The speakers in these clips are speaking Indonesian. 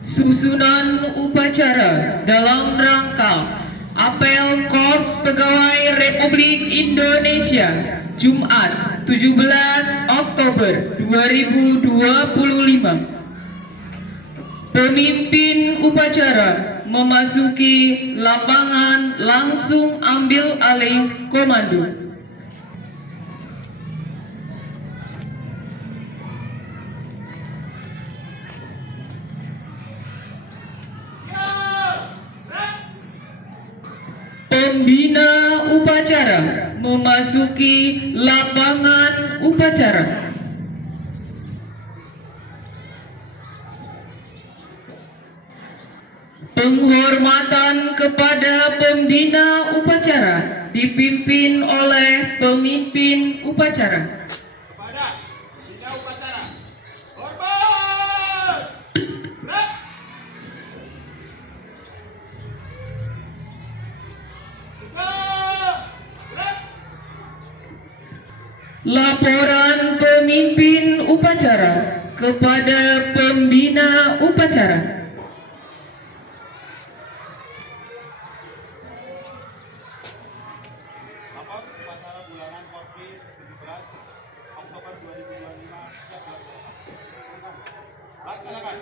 Susunan upacara dalam rangka Apel Korps Pegawai Republik Indonesia Jumat 17 Oktober 2025. Pemimpin upacara memasuki lapangan langsung ambil alih komando. Pembina upacara memasuki lapangan upacara. Penghormatan kepada pembina upacara dipimpin oleh pemimpin upacara. Kepada pembina upacara, hormat! Gerak! Gerak! Gerak! Laporan pemimpin upacara kepada pembina upacara. Lapor upacara bulanan Korpi 17 Oktober 2025 siap dilaksanakan. Laksanakan.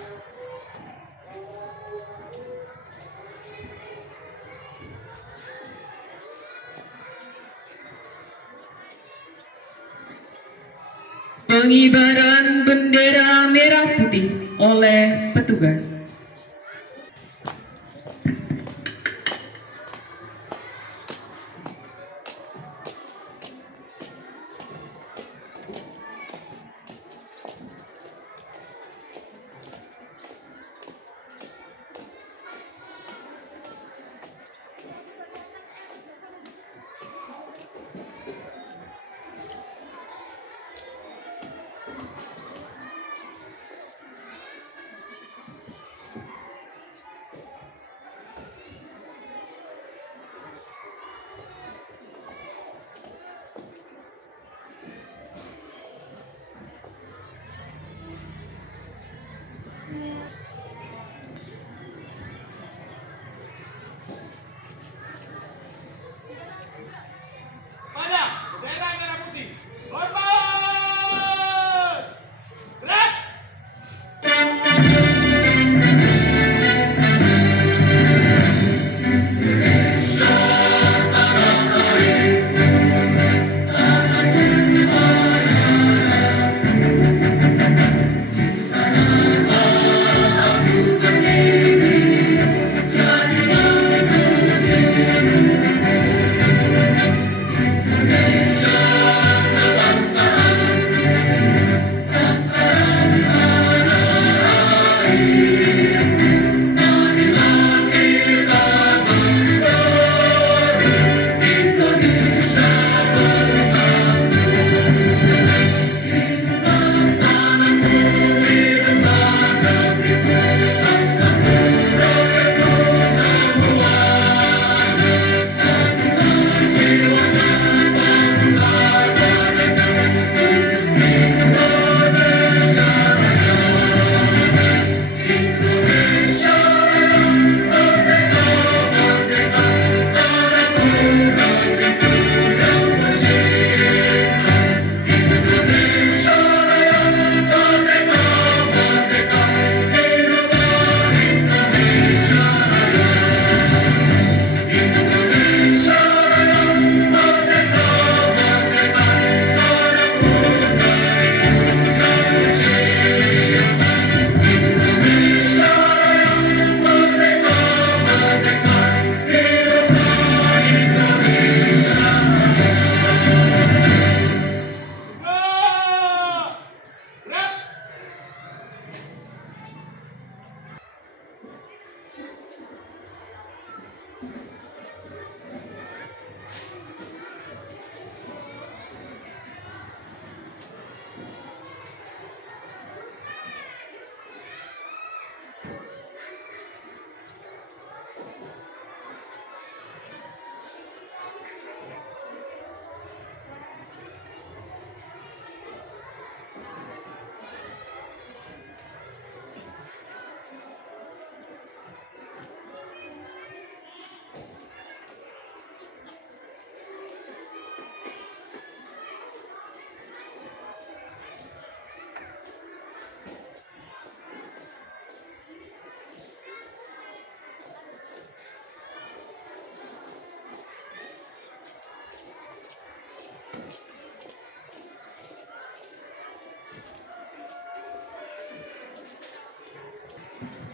Pengibaran bendera merah putih oleh petugas.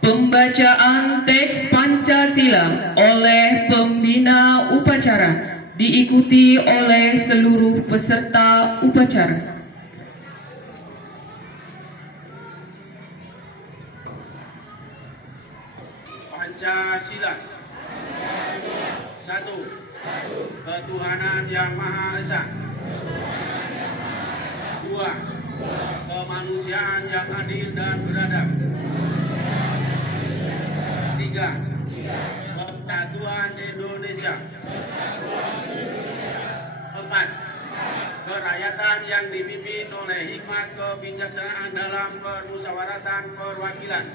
Pembacaan teks Pancasila oleh pembina upacara diikuti oleh seluruh peserta upacara. Pancasila. Satu. Ketuhanan Yang Maha Esa. Dua. Kemanusiaan yang adil dan beradab. Tiga. Persatuan Indonesia. Empat. Kerakyatan yang dipimpin oleh hikmat kebijaksanaan dalam permusyawaratan perwakilan.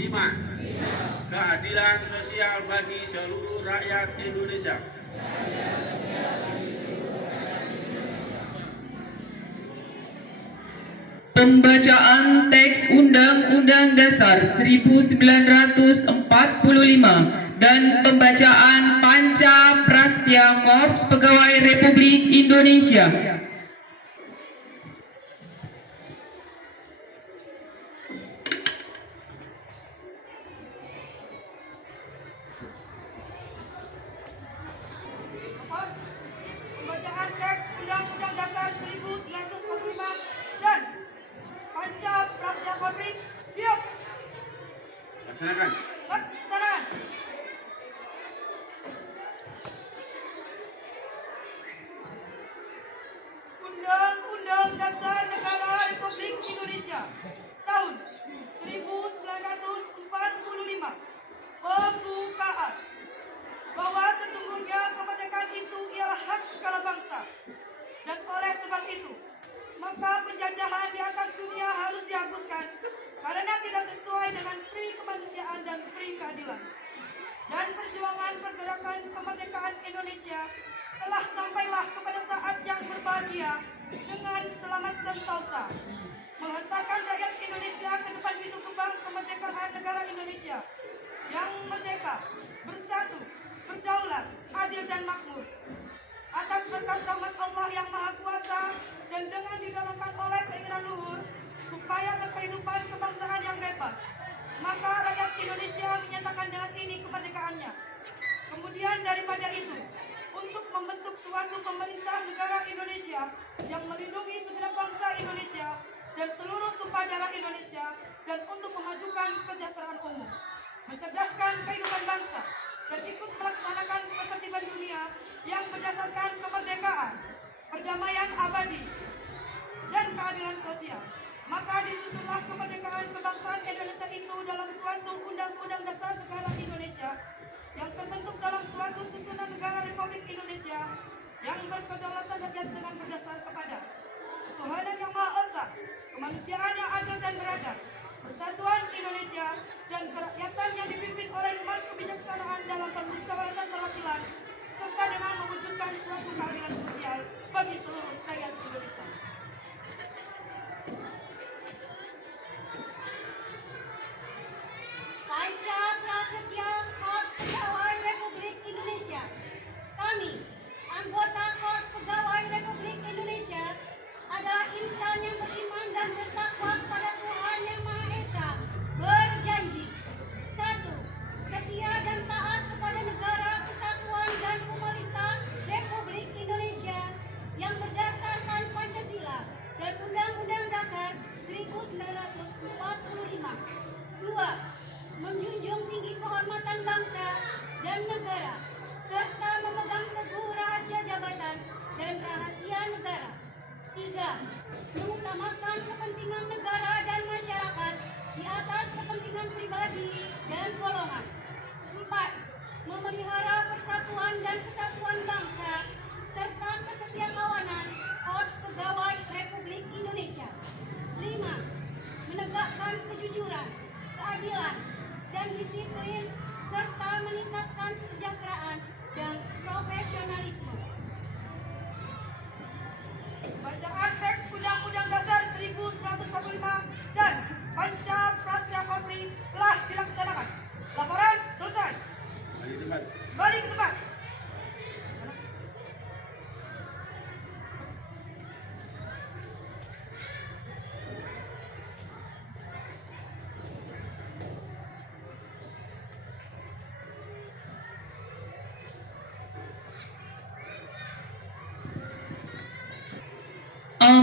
Lima. Keadilan sosial bagi seluruh rakyat Indonesia. Pembacaan teks Undang-Undang Dasar 1945 dan pembacaan Panca Prastya Korps Pegawai Republik Indonesia. Pembacaan teks Undang-Undang Dasar 1945 dan Panca Prastya Korps. Siap. Laksanakan. Laksanakan. Undang-Undang Dasar Negara Republik Indonesia tahun 1945 pembukaan bahwa sesungguhnya kemerdekaan itu ialah hak segala bangsa, dan oleh sebab itu maka penjajahan di atas dunia harus dihapuskan karena tidak sesuai dengan pri kemanusiaan dan pri keadilan. Dan perjuangan pergerakan kemerdekaan Indonesia telah sampailah kepada saat yang berbahagia dengan selamat sentosa, menghantarkan rakyat Indonesia ke depan pintu gerbang kemerdekaan negara Indonesia yang merdeka, bersatu, berdaulat, adil dan makmur. Atas berkat rahmat Allah yang Maha Kuasa dan dengan didorongkan oleh keinginan luhur supaya berkehidupan kebangsaan yang bebas, maka rakyat Indonesia menyatakan dengan ini kemerdekaannya. Kemudian daripada itu, untuk membentuk suatu pemerintah negara Indonesia yang melindungi segenap bangsa Indonesia dan seluruh tumpah darah Indonesia, dan untuk memajukan kesejahteraan umum, mencerdaskan kehidupan bangsa, dan ikut melaksanakan ketertiban dunia yang berdasarkan kemerdekaan, perdamaian abadi, dan keadilan sosial. Maka disusunlah kemerdekaan kebangsaan Indonesia itu dalam suatu Undang-Undang Dasar Negara Indonesia yang terbentuk dalam suatu susunan negara Republik Indonesia yang berkedaulatan rakyat dengan berdasar kepada ketuhanan yang Maha Esa, kemanusiaan yang adil dan beradab, persatuan Indonesia, dan kerakyatan yang dipimpin oleh hikmat kebijaksanaan dalam permusyawaratan perwakilan, serta dengan mewujudkan suatu keadilan sosial bagi seluruh rakyat Indonesia. Panca Prasetya Korps Pegawai Republik Indonesia. Kami, anggota Korps Pegawai Republik Indonesia, adalah insan yang beriman dan bertakwa kepada Tuhan Yang Maha Esa, berjanji: 1. Setia dan taat kepada negara kesatuan dan pemerintah Republik Indonesia yang berdasarkan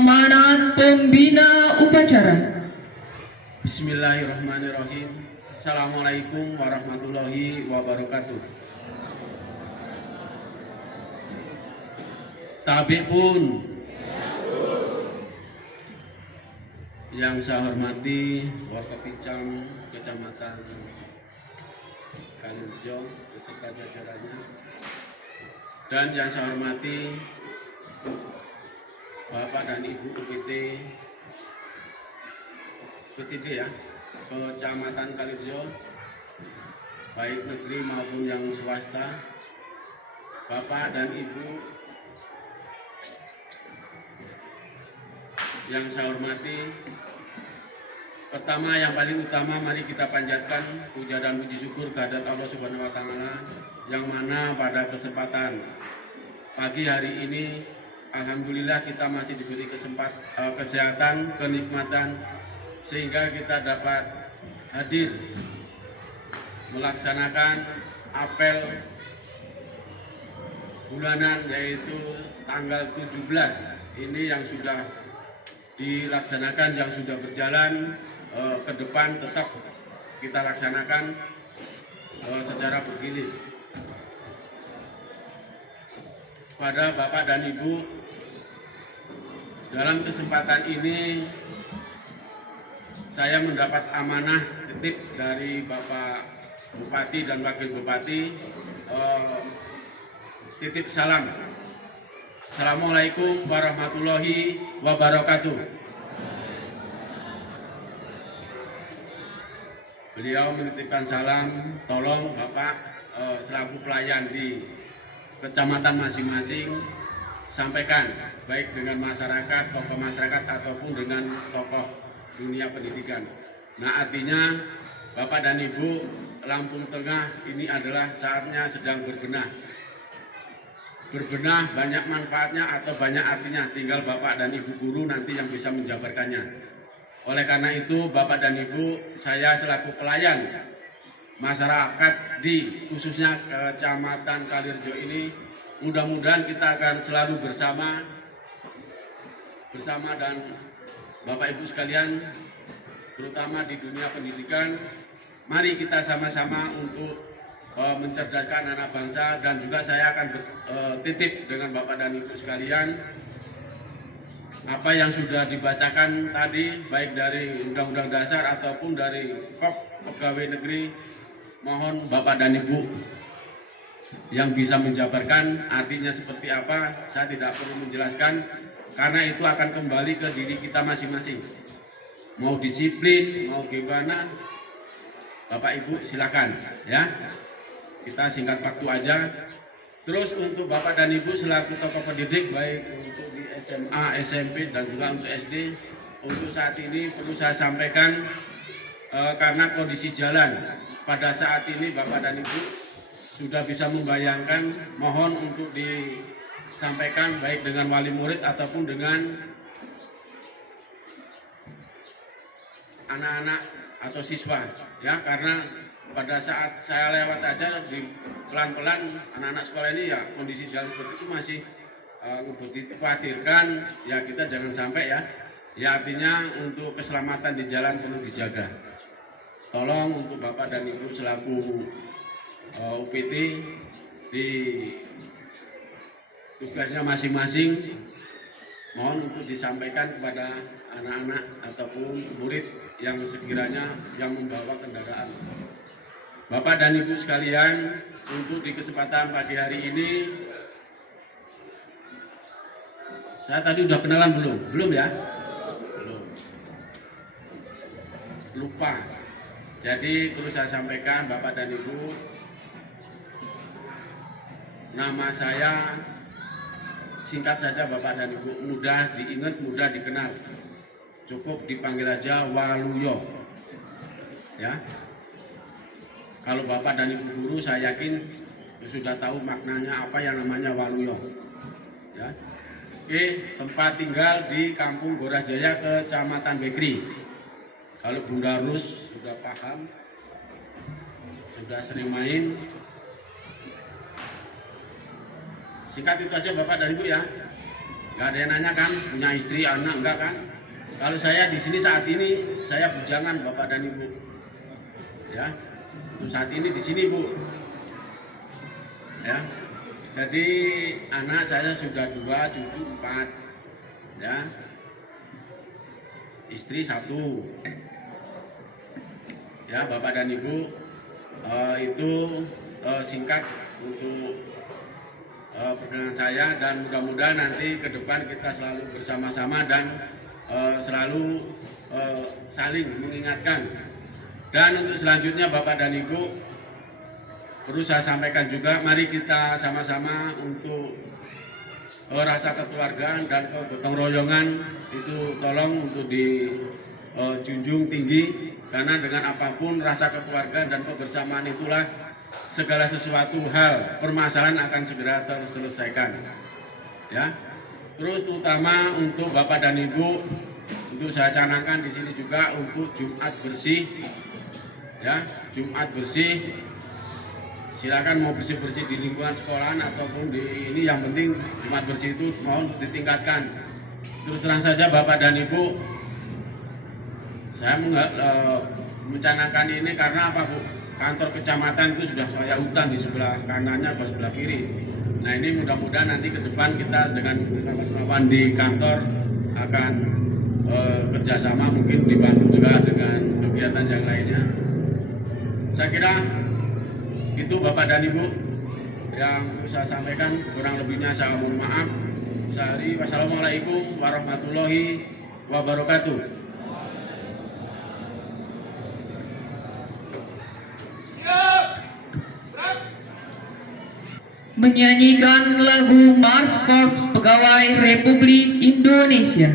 Amanat Pembina Upacara. Bismillahirrahmanirrahim. Assalamualaikum warahmatullahi wabarakatuh. Tabik pun yang saya hormati Wakapicam Kecamatan Kalirjo beserta jajarannya, dan yang saya hormati Bapak dan Ibu UPT ya, Kecamatan Kalirjo, baik negeri maupun yang swasta, Bapak dan Ibu yang saya hormati. Pertama, yang paling utama, mari kita panjatkan puja dan puji syukur kehadirat Allah Subhanahu wa Ta'ala, yang mana pada kesempatan pagi hari ini alhamdulillah kita masih diberi kesehatan, kenikmatan, sehingga kita dapat hadir melaksanakan apel bulanan, yaitu tanggal 17 ini yang sudah dilaksanakan, yang sudah berjalan. Ke depan tetap kita laksanakan secara bergilir. Pada Bapak dan Ibu, dalam kesempatan ini saya mendapat amanah titip dari Bapak Bupati dan Wakil Bupati, titip salam. Assalamualaikum warahmatullahi wabarakatuh. Beliau menitipkan salam, tolong Bapak selaku pelayan di kecamatan masing-masing sampaikan, baik dengan masyarakat, tokoh masyarakat ataupun dengan tokoh dunia pendidikan. Nah, artinya Bapak dan Ibu, Lampung Tengah ini adalah saatnya sedang berbenah. Berbenah banyak manfaatnya atau banyak artinya, tinggal Bapak dan Ibu guru nanti yang bisa menjabarkannya. Oleh karena itu, Bapak dan Ibu, saya selaku pelayan masyarakat di khususnya Kecamatan Kalirjo ini, mudah-mudahan kita akan selalu bersama dan Bapak Ibu sekalian, terutama di dunia pendidikan, mari kita sama-sama untuk mencerdaskan anak bangsa. Dan juga saya akan titip dengan Bapak dan Ibu sekalian, apa yang sudah dibacakan tadi, baik dari Undang-Undang Dasar ataupun dari KOP Pegawai Negeri, mohon Bapak dan Ibu yang bisa menjabarkan artinya seperti apa. Saya tidak perlu menjelaskan, karena itu akan kembali ke diri kita masing-masing. Mau disiplin, mau gimana, Bapak Ibu silakan ya. Kita singkat waktu aja. Terus untuk Bapak dan Ibu selaku tokoh pendidik, baik untuk di SMA, SMP, dan juga untuk SD, untuk saat ini perlu saya sampaikan, karena kondisi jalan pada saat ini Bapak dan Ibu sudah bisa membayangkan, mohon untuk disampaikan baik dengan wali murid ataupun dengan anak-anak atau siswa ya, karena pada saat saya lewat aja di pelan-pelan anak-anak sekolah ini ya, kondisi jalan seperti itu masih dikhawatirkan ya. Kita jangan sampai ya artinya untuk keselamatan di jalan perlu dijaga. Tolong untuk Bapak dan Ibu selaku UPT di tugasnya masing-masing, mohon untuk disampaikan kepada anak-anak ataupun murid yang sekiranya yang membawa kendaraan. Bapak dan Ibu sekalian, untuk di kesempatan pagi hari ini, saya tadi udah kenalan belum? Belum ya? Belum. Lupa. Jadi perlu saya sampaikan Bapak dan Ibu, nama saya singkat saja Bapak dan Ibu, mudah diingat, mudah dikenal. Cukup dipanggil aja Waluyo. Ya. Kalau Bapak dan Ibu guru, saya yakin sudah tahu maknanya apa yang namanya Waluyo. Ya. Oke, tempat tinggal di Kampung Goras Jaya, Kecamatan Bekri. Kalau Bunda Rus sudah paham, sudah sering main. Singkat itu aja Bapak dan Ibu ya. Nggak ada yang nanya kan, punya istri, anak, enggak kan? Kalau saya di sini saat ini, saya bujangan Bapak dan Ibu. Ya, untuk saat ini di sini Bu. Ya, jadi anak saya sudah 2, cucu 4. Ya, istri 1. Ya, Bapak dan Ibu, itu singkat untuk perkenalan saya, dan mudah-mudahan nanti ke depan kita selalu bersama-sama dan selalu saling mengingatkan. Dan untuk selanjutnya Bapak dan Ibu, perlu saya sampaikan juga, mari kita sama-sama untuk rasa kekeluargaan dan kegotong royongan itu tolong untuk dijunjung tinggi, karena dengan apapun rasa kekeluargaan dan kebersamaan itulah segala sesuatu hal permasalahan akan segera terselesaikan. Ya, terus terutama untuk Bapak dan Ibu, untuk saya canangkan di sini juga untuk Jumat bersih. Ya, Jumat bersih. Silakan mau bersih-bersih di lingkungan sekolahan ataupun di ini, yang penting Jumat bersih itu mau ditingkatkan. Terus terang saja Bapak dan Ibu, saya mencanangkan ini karena apa Bu? Kantor kecamatan itu sudah saya hutan di sebelah kanannya atau sebelah kiri. Nah ini mudah-mudahan nanti ke depan kita dengan kawan-kawan di kantor akan kerjasama, mungkin dibantu juga dengan kegiatan yang lainnya. Saya kira itu Bapak dan Ibu yang bisa saya sampaikan, kurang lebihnya saya mohon maaf. Wassalamualaikum warahmatullahi wabarakatuh. Menyanyikan lagu Mars Korps Pegawai Republik Indonesia.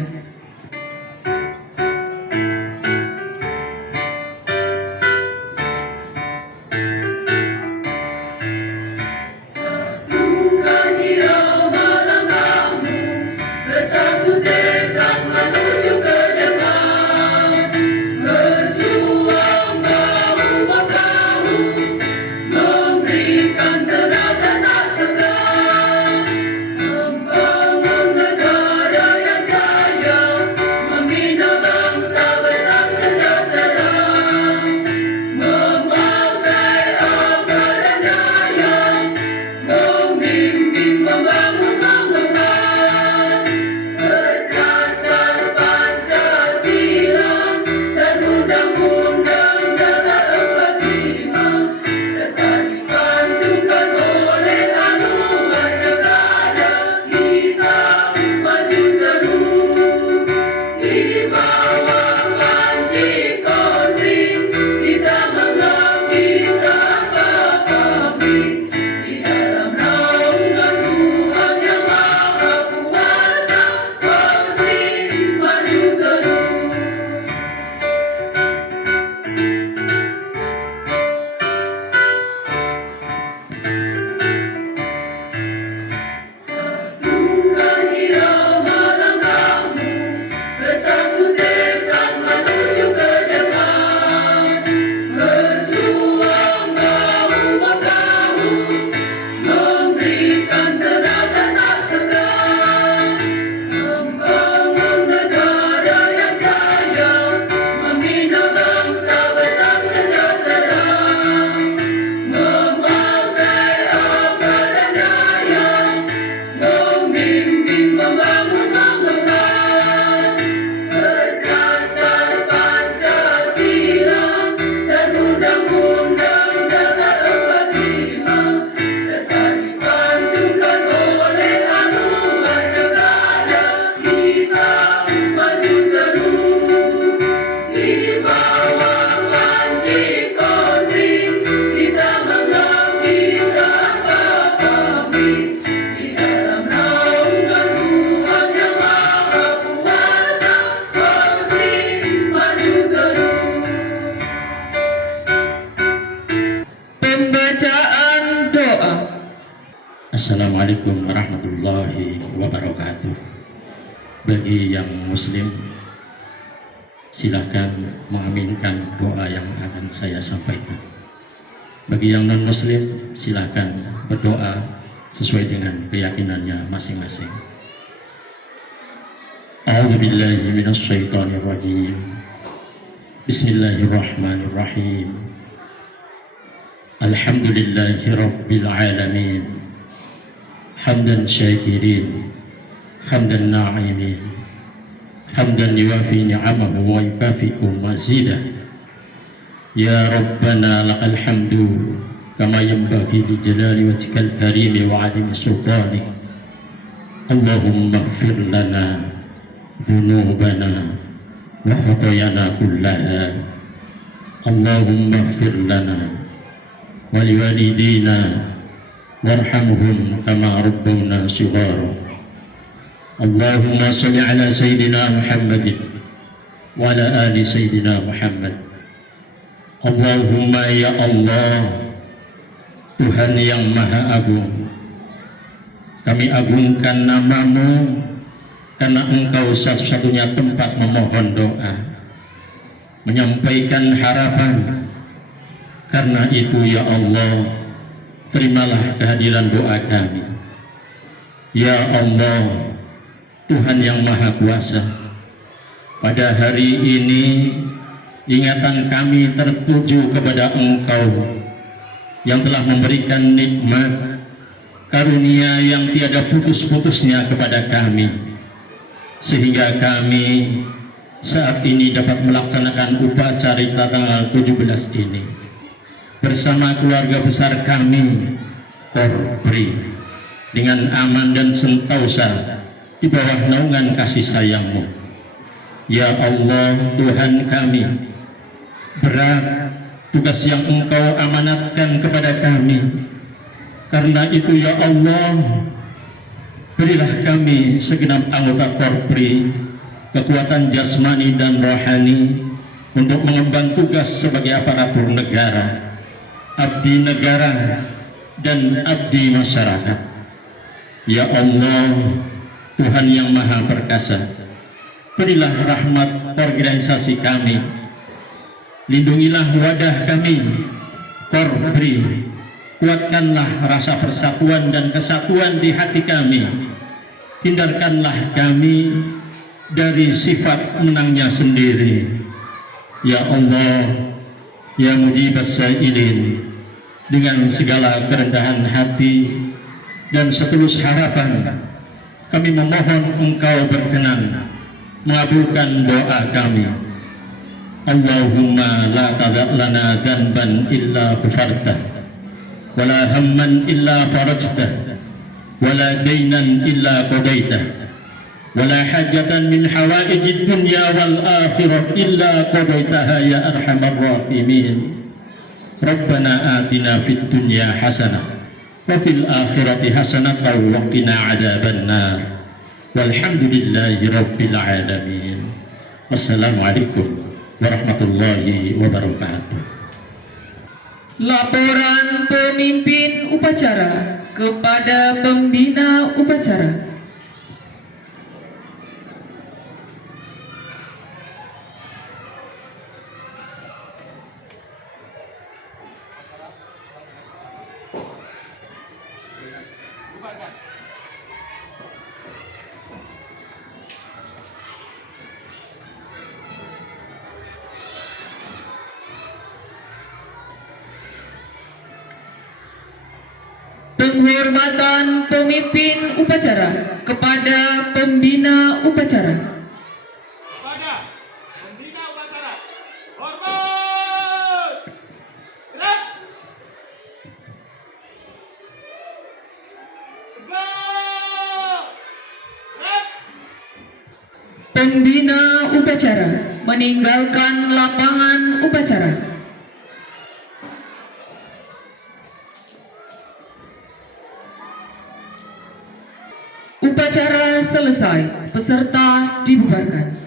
Assalamualaikum warahmatullahi wabarakatuh. Bagi yang muslim, silakan mengaminkan doa yang akan saya sampaikan. Bagi yang non muslim, silakan berdoa sesuai dengan keyakinannya masing-masing. أعوذ بالله من الشيطان الرجيم. بسم الله الرحمن الرحيم. الحمد لله رب العالمين. حمدا شاكرين، حمدا ناعمين، حمدا يوافي نعمه ويكافئ مزيدا. يا ربنا لك الحمد كما ينبغي لجلال وجهك الكريم وعظيم سلطانك. اللهم اغفر لنا ذنوبنا وخطايانا كلها. اللهم اغفر لنا ولوالدينا وارحمهم كما ربونا صغارا. اللهم صل على سيدنا محمد وعلى آل سيدنا محمد. Allahumma ya Allah, Tuhan yang Maha Agung, kami agungkan namamu karena Engkau satu-satunya tempat memohon doa, menyampaikan harapan. Karena itu ya Allah, terimalah kehadiran doa kami. Ya Allah, Tuhan yang Maha Kuasa, pada hari ini ingatan kami tertuju kepada Engkau yang telah memberikan nikmat karunia yang tiada putus-putusnya kepada kami, sehingga kami saat ini dapat melaksanakan upacara tanggal 17 ini bersama keluarga besar kami, Korpri, dengan aman dan sentosa di bawah naungan kasih sayang-Mu. Ya Allah, Tuhan kami, berat tugas yang Engkau amanatkan kepada kami. Karena itu ya Allah, berilah kami segenap anggota Korpri kekuatan jasmani dan rohani untuk mengemban tugas sebagai aparatur negara, abdi negara, dan abdi masyarakat. Ya Allah, Tuhan yang Maha Perkasa, berilah rahmat organisasi kami, lindungilah wadah kami, Korpri, kuatkanlah rasa persatuan dan kesatuan di hati kami, hindarkanlah kami dari sifat menangnya sendiri. Ya Allah, ya mujibas sa'ilin, dengan segala kerendahan hati dan setulus harapan, kami memohon Engkau berkenan mengabulkan doa kami. Allahumma la tada' lana dhanban illa ghafartah, wa la hamman illa farajtah, wa la daynan illa qadaitah, wa la hajatan min hawaijid dunya wal akhirah illa qadaitaha ya arhamar rahimin. Rabbana atina fid dunya hasanah wa fil akhirati hasanatan wa qina adzabannar. Walhamdulillahi rabbil alamin. Wassalamualaikum warahmatullahi wabarakatuh. Laporan pemimpin upacara kepada pembina upacara. Penghormatan pemimpin upacara kepada pembina upacara. Kepada pembina upacara, hormat! Gerak! Tegak! Gerak! Pembina upacara meninggalkan lapangan upacara. Upacara selesai, peserta dibubarkan.